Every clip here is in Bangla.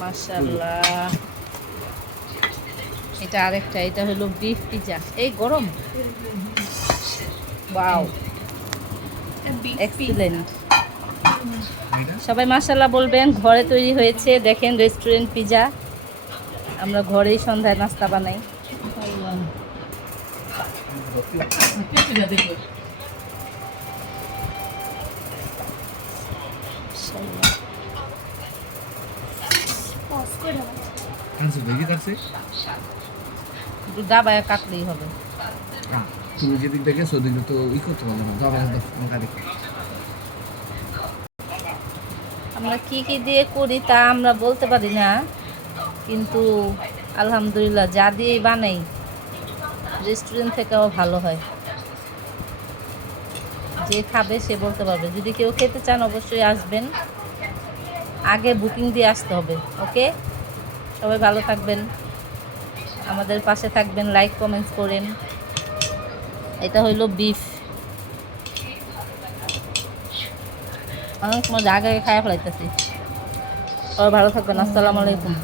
মাশাআল্লাহ। এটা আরেকটা, এটা হলো বিফ পিজা। এই গরম, ওয়াও, এক্সিলেন্ট। সবাই মাশাআল্লাহ বলবেন। ঘরে তৈরি হয়েছে, দেখেন রেস্টুরেন্ট পিজা। আমরা ঘরেই সন্ধ্যায় নাস্তা বানাই। একটু দাবায় কাটলেই হবে। তুমি যেদিক থেকে সেদিক তো ই করতে পারবে না, দাবা দেখো। আমরা কি কি দিয়ে করি তা আমরা বলতে পারি না, কিন্তু আলহামদুলিল্লাহ যা দিয়েই বানাই রেস্টুরেন্ট থেকেও ভালো হয়। যে খাবে সে বলতে পারবে। যদি কেউ খেতে চান অবশ্যই আসবেন, আগে বুকিং দিয়ে আসতে হবে। ওকে, সবাই ভালো থাকবেন, আমাদের পাশে থাকবেন, লাইক কমেন্টস করেন। এটা হইল বিফ, অনেক মজা, আগে খায়া ফেলাইতেছি। সবাই ভালো থাকবেন, আসসালামু আলাইকুম।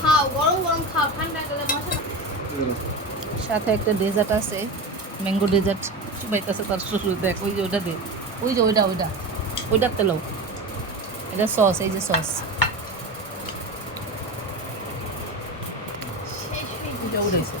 খাও, গরম গরম খাও, ঠান্ডা গেলে সাথে একটা ডেজার্ট আছে, ম্যাঙ্গো ডেজার্ট। বাইতেছে তার শ্বশুর, দেখ ওই যে ওইটা দে, ওই যে ওইটার তেলাও। এটা সস, এই যে সস, শেষ হয়ে ওইটা উঠেছে।